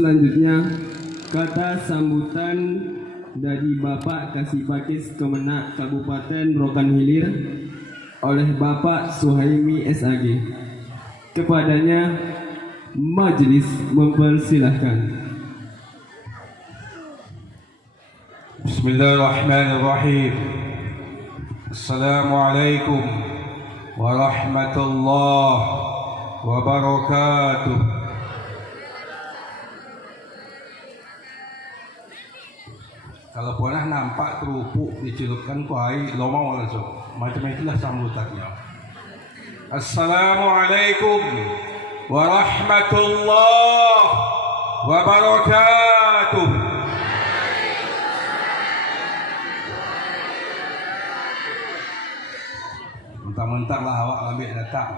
selanjutnya kata sambutan dari Bapak Kasipakis Kemenak Kabupaten Rokan Hilir oleh Bapak Suhaimi SAG. Kepadanya majelis mempersilahkan. Bismillahirrahmanirrahim. Assalamualaikum warahmatullahi wabarakatuh. Kalau pernah nampak kerupuk dicelupkan ku air, lo mau langsung. Macam itulah sambutannya. Assalamualaikum warahmatullahi wabarakatuh. Mentang-mentang lah awak ambil datang.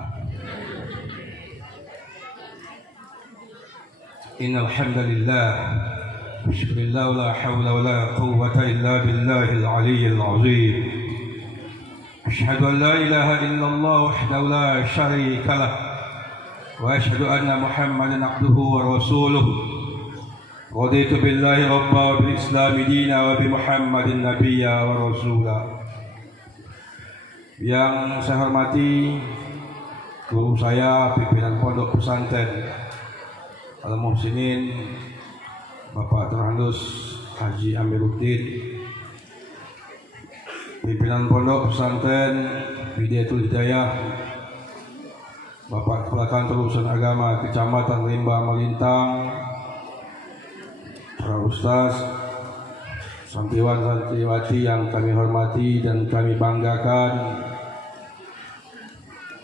Innal hamdalillah. Bismillah la hawla wa la quwwata illa billahil aliyyil azim. Asyhadu an la ilaha illallah wahdahu la syarika lah. Wa asyhadu anna Muhammadan abduhu wa rasuluh. Raditu billahi rabba wa bil islam dina wa bi Muhammadin nabiyya wa rasula. Yang saya hormati guru saya, pimpinan pondok pesantren Al-Muhsinin, Bapak Terhandus Haji Amiruddin, pimpinan pondok pesantren Hidayatul Hidayah, Bapak Kepala Kantor Urusan Agama Kecamatan Rimba Melintang, para ustaz, santriwan santriwati yang kami hormati dan kami banggakan,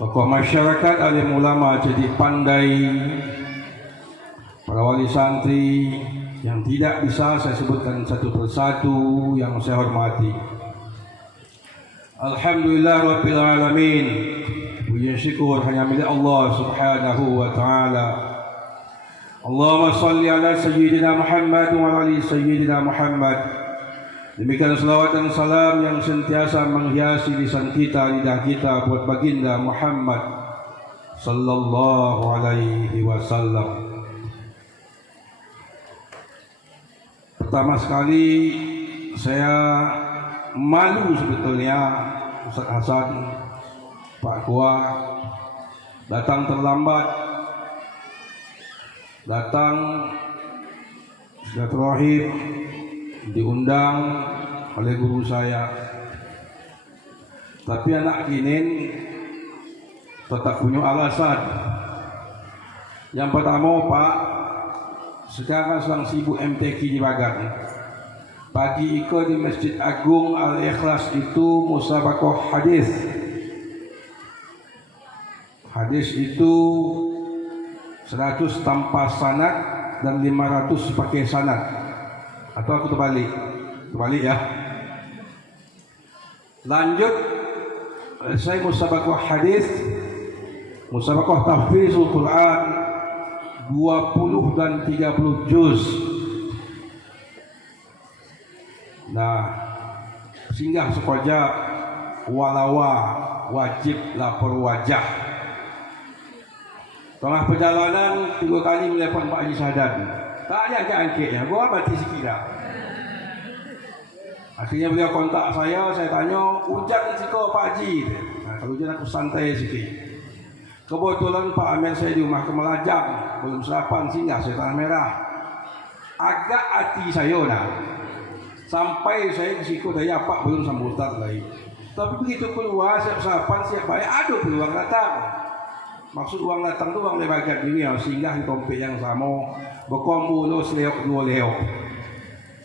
tokoh masyarakat, alim ulama jadi pandai, para wali santri yang tidak bisa saya sebutkan satu persatu yang saya hormati. Alhamdulillah Rabbil Alamin. Puji syukur hanya milik Allah Subhanahu wa Ta'ala. Allahumma salli ala Sayyidina Muhammad wa ala ali Sayyidina Muhammad. Demikian salawat dan salam yang sentiasa menghiasi lisan kita, lidah kita buat baginda Muhammad sallallahu alaihi wasallam. Pertama sekali saya malu sebetulnya Ustaz Hasan, Pak Kuah datang terlambat, datang silaturahim diundang oleh guru saya, tapi anak kini tetap punya alasan. Yang pertama, Pak, sekarang sedang sibuk MTQ di Bagan. Pagi ikut di Masjid Agung Al-Ikhlas itu musabaqah hadis. Hadis itu 100 tanpa sanad dan 500 pakai sanad. Atau aku terbalik ya. Lanjut, saya musabaqah hadis, musabaqah tahfizul Quran 20 dan 30 juz. Nah, singgah sekejap walawa wajib lapor wajah. Tengah perjalanan 3 kali menelpon Pak Haji Sadan. Tak ada angkatnya, gua mati sekira. Akhirnya beliau kontak saya tanya, hujan siko Pak Haji. Nah, kalau hujan aku santai sikit. Kebetulan Pak Amir saya di rumah Kemelajang, belum sarapan, singgah saya Tanah Merah. Agak hati saya sampai saya ke siku daya Pak belum sambutan lagi. Tapi begitu keluar siap sarapan, siap bayar, aduh peluang datang. Maksud uang datang itu uang lebagat ini ya, singgah di dompet yang sama, berkombo lo seleok 2 leok.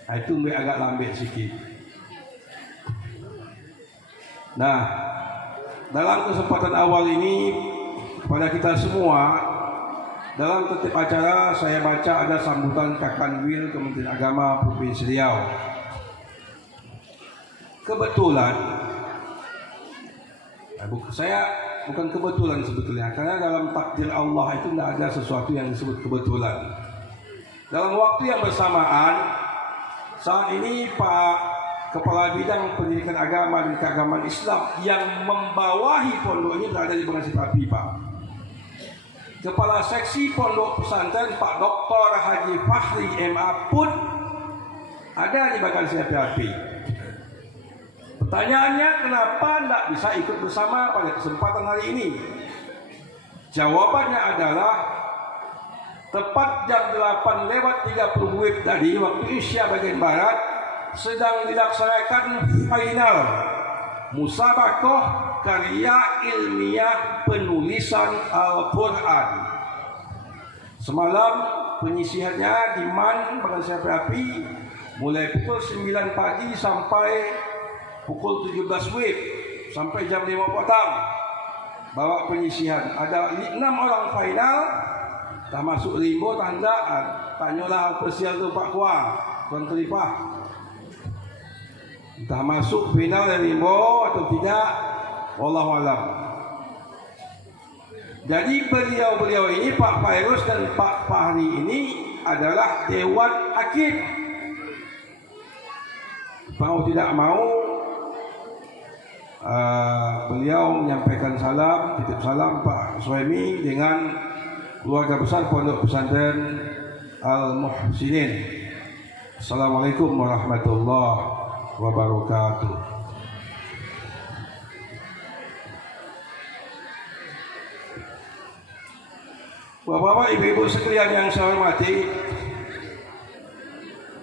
Nah, itu agak lambat sikit. Nah, dalam kesempatan awal ini kepada kita semua, dalam tertib acara saya baca ada sambutan Kakanwil Kementerian Agama Provinsi Riau. Kebetulan, saya bukan kebetulan sebetulnya, karena dalam takdir Allah itu tidak ada sesuatu yang disebut kebetulan. Dalam waktu yang bersamaan, saat ini Pak Kepala Bidang Pendidikan Agama dan Keagamaan Islam yang membawahi pondok ini berada di Bekasi Papi, Pak. Kepala Seksi Pondok Pesantren Pak Dr. Haji Fahri MA pun ada di belakang CPAP. Pertanyaannya, kenapa tidak bisa ikut bersama pada kesempatan hari ini? Jawabannya adalah tepat jam 8:30 tadi waktu Indonesia bagian Barat sedang dilaksanakan final musabaqah karya ilmiah penulisan Al-Quran. Semalam penyisihannya di MAN Bagan Api mulai pukul 9 pagi sampai pukul 17 WIB sampai jam 5 petang. Bawa penyisihan. Ada 6 orang final, tak masuk limbo tandaan. Tanyalah apa sial tu Pak Kuang, Tuan Khalifah. Entah masuk final dari limbo atau tidak, wallahualam. Jadi beliau-beliau ini, Pak Fairuz dan Pak Fahri ini adalah Dewan Hakim. Mau tidak mau, beliau menyampaikan salam, titip salam Pak Suhaimi dengan keluarga besar Pondok Pesantren Al-Muhsinin. Assalamualaikum warahmatullahi wabarakatuh. Bapak-bapak, ibu-ibu sekalian yang saya hormati,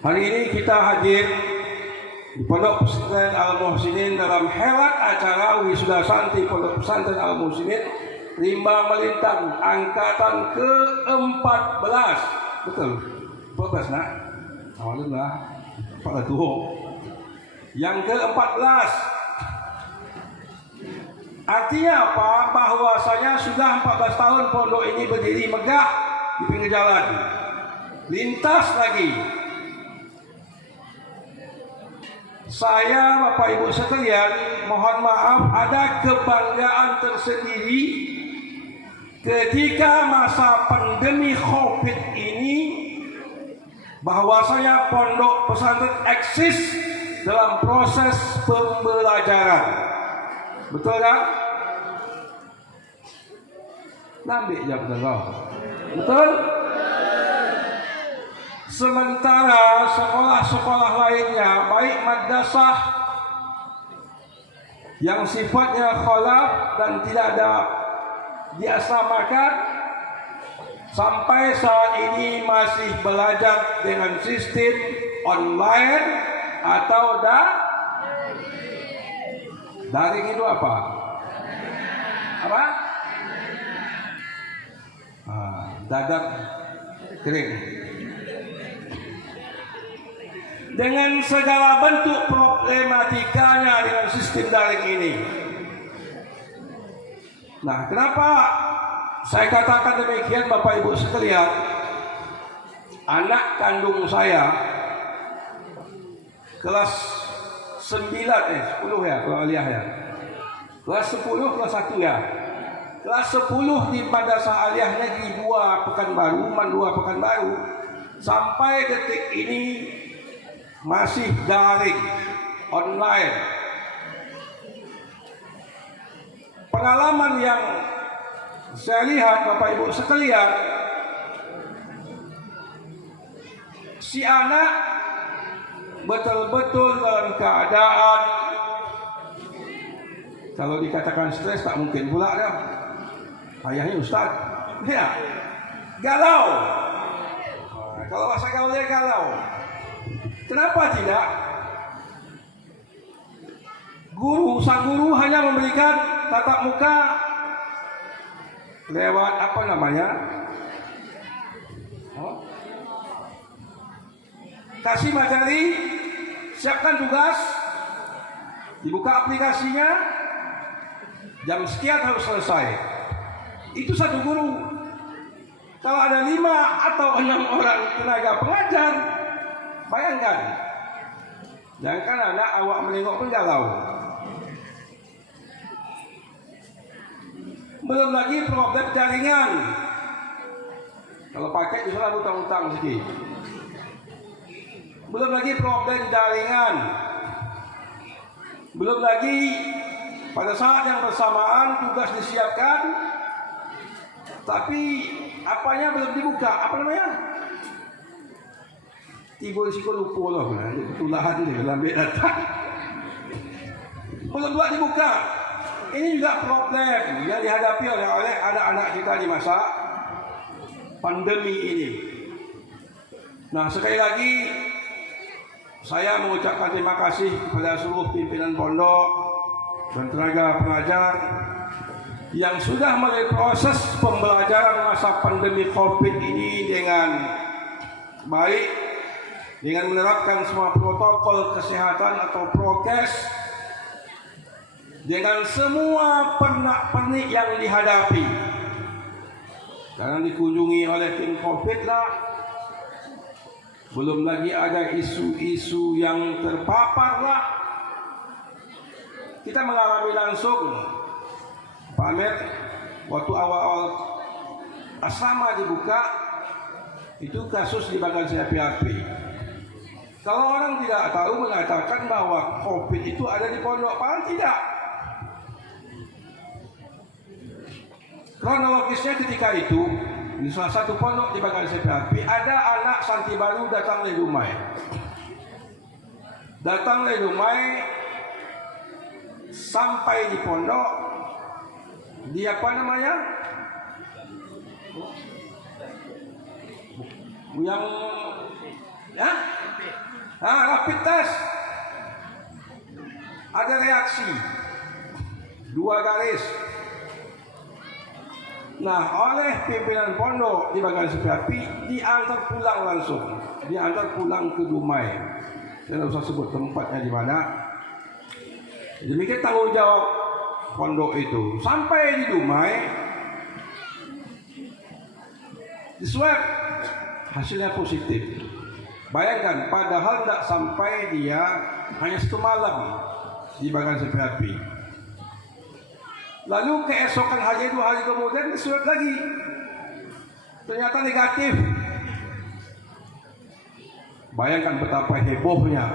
hari ini kita hadir di Pondok Pesantren Al-Muhsinin dalam helat acara wisuda santri Pondok Pesantren Al-Muhsinin Rimba Melintang angkatan ke-14. Betul? 14 nak? Alhamdulillah. 42. Yang ke-14. Artinya apa? Bahwasanya sudah 14 tahun pondok ini berdiri megah di pinggir jalan. Lintas lagi. Saya, Bapak Ibu sekalian, mohon maaf, ada kebanggaan tersendiri ketika masa pandemi COVID ini, bahwasanya pondok pesantren eksis dalam proses pembelajaran. Betul kan? Nampak jawab betul. Betul? Sementara sekolah-sekolah lainnya, baik madrasah yang sifatnya khalaf dan tidak ada diasramakan, sampai saat ini masih belajar dengan sistem online atau daring. Itu apa? Apa? Dadak kering. Dengan segala bentuk problematikanya dengan sistem daring ini. Nah, kenapa saya katakan demikian, Bapak Ibu sekalian? Anak kandung saya kelas 10 ya kalau aliyah ya. Kelas 10, kelas 1 ya. Kelas 10 di Madrasah Aliyah Negeri 2 Pekanbaru, Man 2 Pekanbaru, sampai detik ini masih daring, online. Pengalaman yang saya lihat, Bapak Ibu sekalian, si anak betul-betul dalam keadaan, kalau dikatakan stres tak mungkin pula dah. Ayahnya Ustaz, ya, galau. Kalau bahasa gaulnya galau. Kenapa tidak? Sang guru hanya memberikan tatap muka lewat apa namanya? Kasih materi, siapkan tugas, dibuka aplikasinya, jam sekian harus selesai. Itu satu guru. Kalau ada 5 atau 6 orang tenaga pengajar, bayangkan. Jangan anak awak menengok pun galau. Belum lagi problem jaringan. Kalau pakai bisa lalu utang-utang sedikit. Belum lagi problem jaringan. Belum lagi pada saat yang bersamaan tugas disiapkan, Tapi apanya belum dibuka? Apa namanya? Tiba risiko lupa lah. Ketulahan dia lambat datang. Belum buat dibuka. Ini juga problem yang dihadapi oleh anak-anak kita di masa pandemi ini. Nah, sekali lagi saya mengucapkan terima kasih kepada seluruh pimpinan pondok dan tenaga pengajar yang sudah melalui proses pembelajaran masa pandemi COVID ini dengan baik, dengan menerapkan semua protokol kesehatan atau prokes, dengan semua pernak-pernik yang dihadapi. Karena dikunjungi oleh tim COVID lah. Belum lagi ada isu-isu yang terpapar lah. Kita mengalami langsung, Pak Amir, waktu awal-awal asrama dibuka, itu kasus di Bagan PHP. Kalau orang tidak tahu mengatakan bahwa COVID itu ada di pondok, padahal tidak. Kronologisnya ketika itu, di salah satu pondok di Bagan PHP, ada anak santri baru datang dari Dumai. Datang dari Dumai, sampai di pondok, dia apa namanya? Yang ya? Rapid test. Ada reaksi 2 garis. Nah, oleh pimpinan pondok di Bagan PHP diantar pulang langsung, diantar pulang ke Dumai. Saya tidak usah sebut tempatnya di mana. Demikian tanggung jawab pondok itu. Sampai di Dumai, di swab, hasilnya positif. Bayangkan, padahal tidak sampai dia hanya 1 malam di Bagan PHP. Lalu keesokan hari 2 hari kemudian diswab lagi, ternyata negatif. Bayangkan betapa hebohnya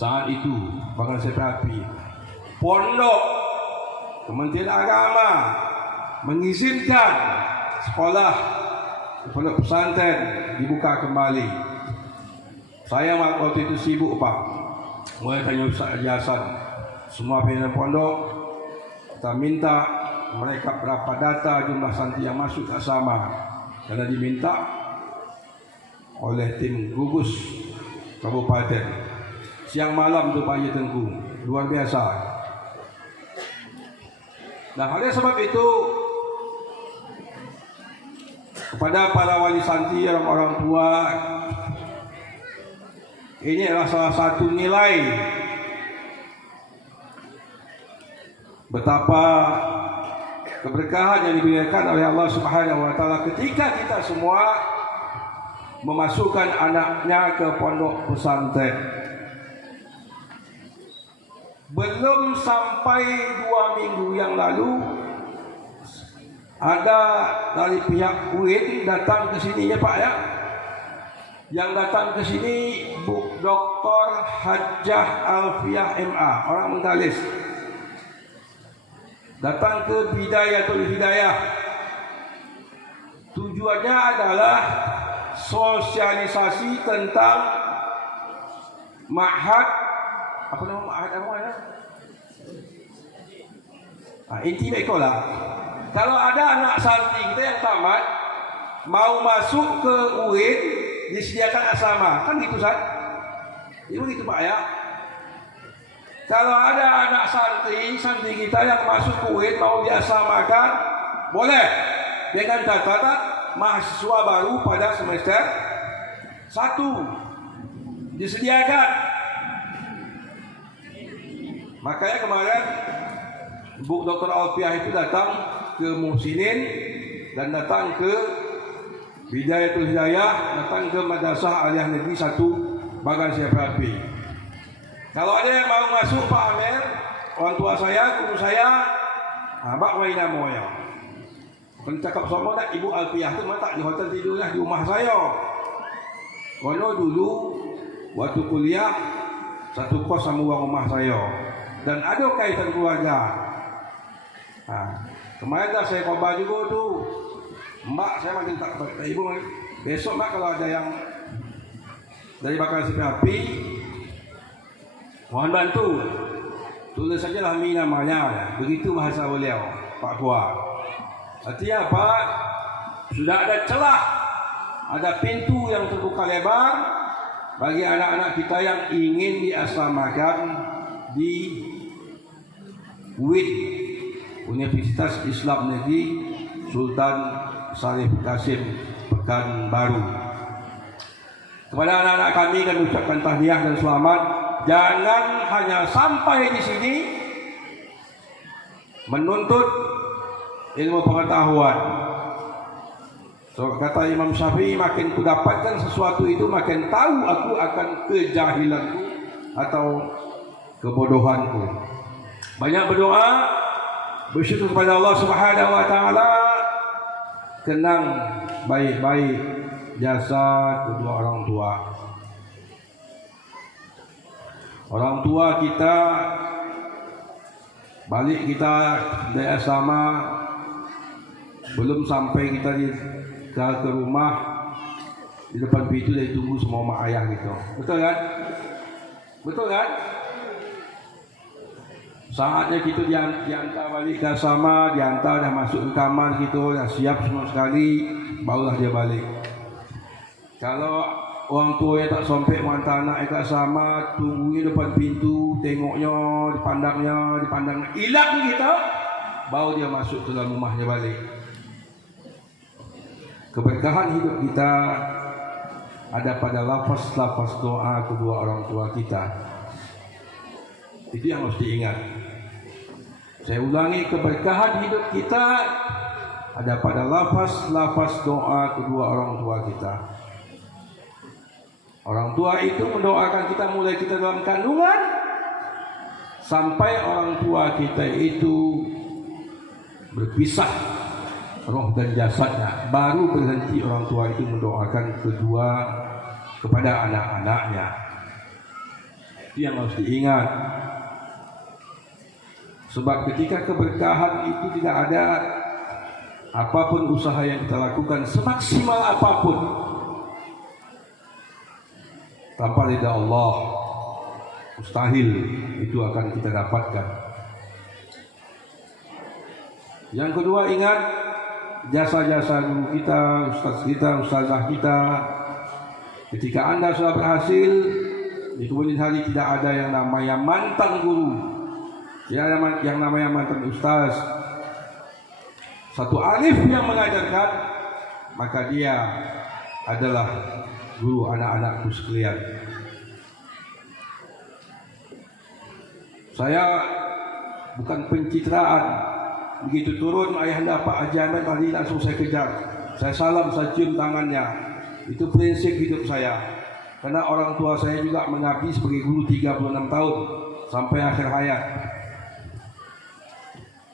saat itu Bagan PHP. Pondok, Kementerian Agama mengizinkan sekolah pondok pesantren dibuka kembali. Saya waktu itu sibuk, Pak. Mulai tanya Ustaz Haji Hasan, semua pimpinan pondok, kita minta mereka berapa data jumlah santri yang masuk asrama, karena diminta oleh tim gugus kabupaten. Siang malam tu Pak Haji Tengku, luar biasa. Nah, oleh sebab itu kepada para wali santri, orang-orang tua, ini adalah salah satu nilai betapa keberkahan yang diberikan oleh Allah Subhanahu wa taala ketika kita semua memasukkan anaknya ke pondok pesantren. Belum sampai 2 minggu yang lalu ada dari pihak UIN datang ke sini ya Pak ya. Yang datang ke sini Bu Dr. Hajjah Alfiah MA, orang Mentalis. Datang ke Bidayatul Hidayah. Tujuannya adalah sosialisasi tentang ma'had, apa nama ma'had apa ya? Inti sekolah. Kalau ada anak santri kita yang tamat mau masuk ke UIN, disediakan asrama, kan gitu Ustaz? Itu gitu Pak ya. Kalau ada anak santri kita yang masuk ke UIN mau diasramakan, boleh, dengan catatan mahasiswa baru pada semester 1 disediakan. Makanya kemarin Bu Dr. Alfiah itu datang ke Muhsinin dan datang ke Bidayatul Hidayah, datang ke Madrasah Aliyah Negeri 1 Bagan PHP. Kalau ada yang mau masuk Pak Amir, orang tua saya, guru saya, Bak Waina Moya. Kalau cakap sama nak Ibu Alfiah tu tak di hotel tidurnya di rumah saya. Kono dulu waktu kuliah satu kos sama rumah saya dan ada kaitan keluarga. Kemarin dah saya khabar juga tu Mbak, saya manggil tak ibu. Besok mbak kalau ada yang dari bakal api, mohon bantu. Tulis sajalah mi namanya. Begitu bahasa beliau, Pak Kuat. Artinya apa? Sudah ada celah, ada pintu yang terbuka lebar bagi anak-anak kita yang ingin diasramakan di UIN, Universitas Islam Negeri Sultan Syarif Qasim Pekanbaru. Kepada anak-anak kami kami ucapkan tahniah dan selamat. Jangan hanya sampai di sini menuntut ilmu pengetahuan. So, kata Imam Syafi'i, makin ku dapatkan sesuatu itu, makin tahu aku akan kejahilanku atau kebodohanku. Banyak berdoa, bersyukur kepada Allah Subhanahu wa taala, kenang baik-baik jasa kedua orang tua. Orang tua kita, balik kita dari asrama, belum sampai kita ke rumah, di depan pintu dia tunggu semua mak ayah gitu. Betul kan? Betul kan? Saatnya kita diantar balik ke asrama, diantar dah masuk ke kamar gitu, dah siap semua sekali, barulah dia balik. Kalau orang tua yang tak sampai menghantar anak ke asrama, tunggunya depan pintu, tengoknya, dipandangnya, hilang kita, baru dia masuk ke dalam rumahnya balik. Keberkahan hidup kita ada pada lafaz-lafaz doa kedua orang tua kita. Itu yang harus diingat. Saya ulangi, keberkahan hidup kita ada pada lafaz-lafaz doa kedua orang tua kita. Orang tua itu mendoakan kita mulai kita dalam kandungan sampai orang tua kita itu berpisah roh dan jasadnya, baru berhenti orang tua itu mendoakan kedua kepada anak-anaknya. Itu yang harus diingat. Sebab ketika keberkahan itu tidak ada, apapun usaha yang kita lakukan semaksimal apapun, tanpa ridha Allah, mustahil itu akan kita dapatkan. Yang kedua, ingat jasa-jasa guru kita, ustaz kita, ustazah kita. Ketika Anda sudah berhasil, di kemudian hari tidak ada yang namanya mantan guru, tidak ada yang namanya mantan ustaz. Satu alif yang mengajarkan, maka dia adalah guru anak-anakku sekalian. Saya bukan pencitraan. Begitu turun ayahanda Pak Haji Ahmed tadi, langsung saya kejar. Saya salam, saya cium tangannya. Itu prinsip hidup saya. Karena orang tua saya juga mengabdi sebagai guru 36 tahun sampai akhir hayat.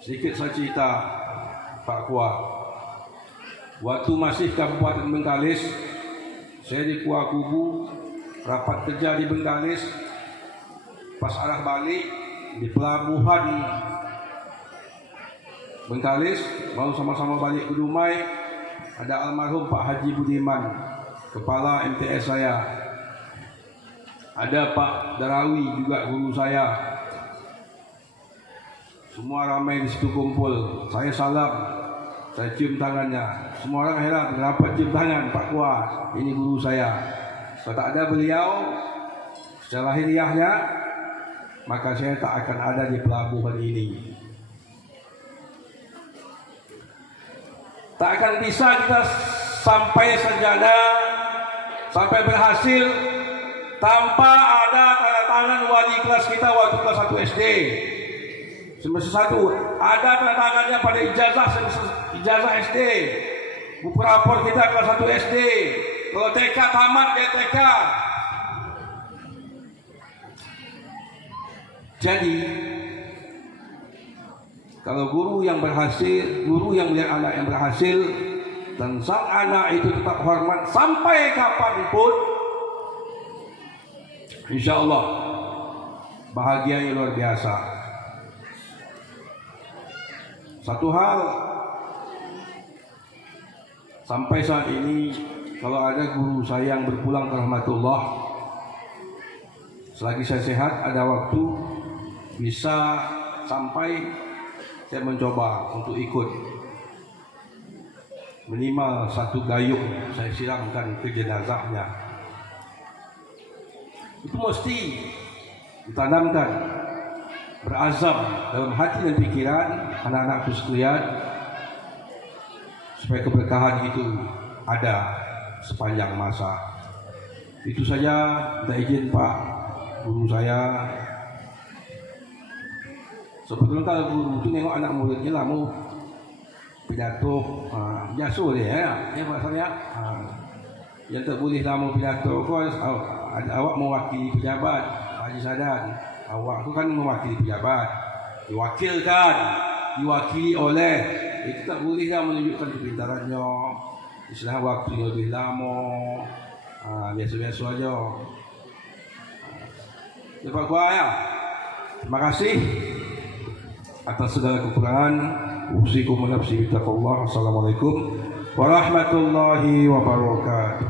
Sedikit saya cerita Pak Kuah. Waktu masih Kabupaten Bengkalis, saya di Kuah Kubu, rapat kerja di Bengkalis. Pas arah balik di pelabuhan Bengkalis, baru sama-sama balik ke Dumai, ada almarhum Pak Haji Budiman, kepala MTS saya. Ada Pak Darawi juga guru saya. Semua ramai di situ kumpul. Saya salam, saya cium tangannya. Semua orang heran, kenapa cium tangan Pak Kuah? Ini guru saya. Kalau tak ada beliau secara lahiriahnya, maka saya tak akan ada di pelabuhan ini. Tak akan bisa kita sampai sarjana, sampai berhasil tanpa ada tanda tangan wali kelas kita waktu kelas 1 SD. Semester 1 ada tanda tangannya pada ijazah SD. Buku rapor kita kelas 1 SD. Kalau TK tamat dia TK. Jadi kalau guru yang berhasil, guru yang melihat anak yang berhasil, dan sang anak itu tetap hormat sampai kapanpun, insya Allah bahagianya luar biasa. Satu hal Sampai saat ini kalau ada guru saya yang berpulang ke rahmatullah, selagi saya sehat ada waktu bisa sampai saya mencoba untuk ikut minimal satu gayung saya siramkan ke jenazahnya. Itu mesti ditanamkan, berazam dalam hati dan pikiran anak-anak sekalian supaya keberkahan itu ada sepanjang masa. Itu saja, minta izin Pak guru saya. Sebetulnya kalau guru itu nengok anak muridnya lah mau pidato, biasa dia ya Pak saya. Yang tak boleh lah mau pidato, awak mewakili pejabat, Haji Sadan. Awak tu kan mewakili pejabat, diwakili oleh, itu tak boleh lah menunjukkan kepintarannya. Istilah waktu yang lebih lama, biasa-biasa aja. Pak Gua ya, terima kasih atas segala kekurangan. Usikum wa nafsi bittaqwallah. Assalamualaikum warahmatullahi wabarakatuh.